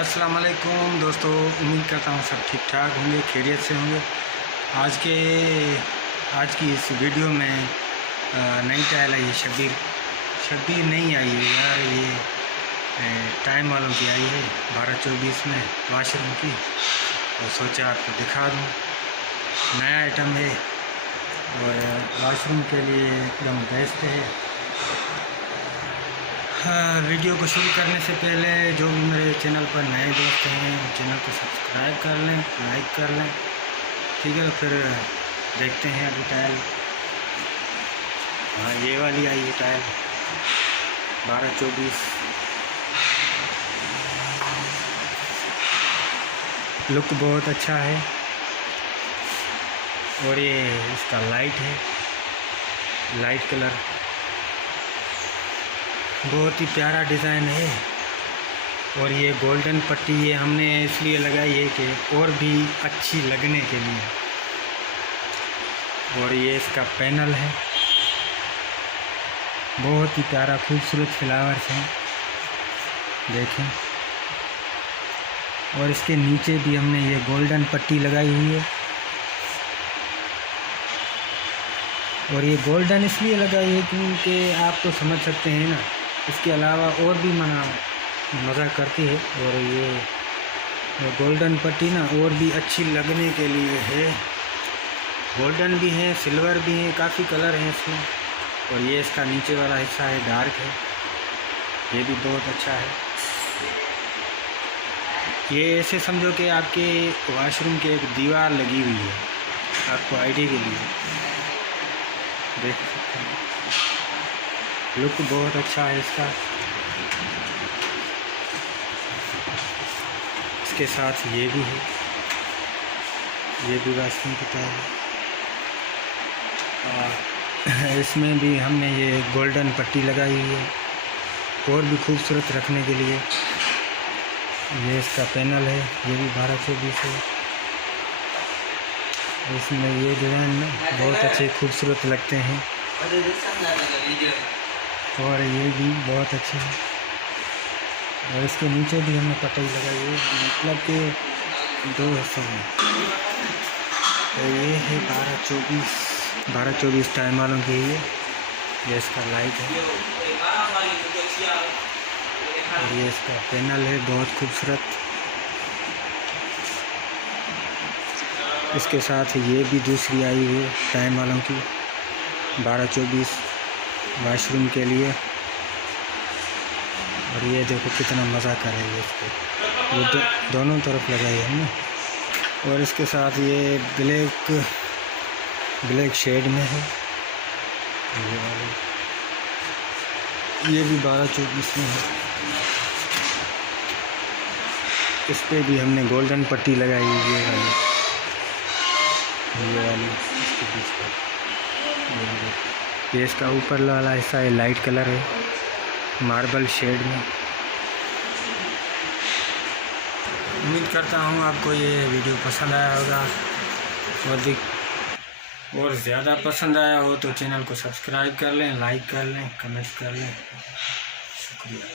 अस्सलाम वालेकुम दोस्तों, उम्मीद करता हूँ सब ठीक ठाक होंगे, खैरियत से होंगे। आज की इस वीडियो में नई टाइल आई है। शब्बीर नहीं आई है यार, ये टाइम वालों की आई है 12-24 में वाशरूम की, और सोचा आपको दिखा दूँ। नया आइटम है और वाशरूम के लिए एकदम बेस्ट है। हाँ, वीडियो को शुरू करने से पहले जो भी मेरे चैनल पर नए दोस्त हैं चैनल को सब्सक्राइब कर लें, लाइक कर लें, ठीक है। फिर देखते हैं अभी टाइल। हाँ, ये वाली आई है टाइल 12-24। लुक बहुत अच्छा है और ये इसका लाइट है, लाइट कलर बहुत ही प्यारा डिज़ाइन है। और ये गोल्डन पट्टी ये हमने इसलिए लगाई है कि और भी अच्छी लगने के लिए। और ये इसका पैनल है, बहुत ही प्यारा खूबसूरत फ्लावर्स हैं, देखें। और इसके नीचे भी हमने ये गोल्डन पट्टी लगाई हुई है। और ये गोल्डन इसलिए लगाई है क्योंकि आप तो समझ सकते हैं ना, इसके अलावा और भी मज़ा करती है। और ये गोल्डन पट्टी ना और भी अच्छी लगने के लिए है। गोल्डन भी है, सिल्वर भी है, काफ़ी कलर हैं इसमें। और ये इसका नीचे वाला हिस्सा है, डार्क है, ये भी बहुत अच्छा है। ये ऐसे समझो कि आपके वॉशरूम के एक दीवार लगी हुई है, आपको आइडिया के लिए देख सकते हैं। लुक बहुत अच्छा है इसका। इसके साथ ये भी है, ये भी वाशरूम की टाइल है। इसमें भी हमने ये गोल्डन पट्टी लगाई हुई है और भी खूबसूरत रखने के लिए। ये इसका पैनल है, ये भी 12-24 है। इसमें ये डिज़ाइन में बहुत अच्छे खूबसूरत लगते हैं और ये भी बहुत अच्छे हैं। और इसके नीचे भी हमने पट्टी लगाई है, मतलब कि 2 हिस्सों में। तो ये है 12-24 टाइम वालों की है। ये इसका लाइट है और ये इसका पैनल है, बहुत खूबसूरत। इसके साथ ये भी दूसरी आई हुई है टाइम वालों की 12-24 वाशरूम के लिए। और ये देखो कितना मज़ा कर रही है इसको, वो दोनों तरफ लगाई है हमने। और इसके साथ ये ब्लैक शेड में है, ये वाली, ये भी 12-24 में है। इस पे भी हमने गोल्डन पट्टी लगाई है, ये वाली इसके बीच में। ये इसका ऊपर वाला हिस्सा है, लाइट कलर है, मार्बल शेड में। उम्मीद करता हूँ आपको ये वीडियो पसंद आया होगा। और ज़्यादा पसंद आया हो तो चैनल को सब्सक्राइब कर लें, लाइक कर लें, कमेंट कर लें। शुक्रिया।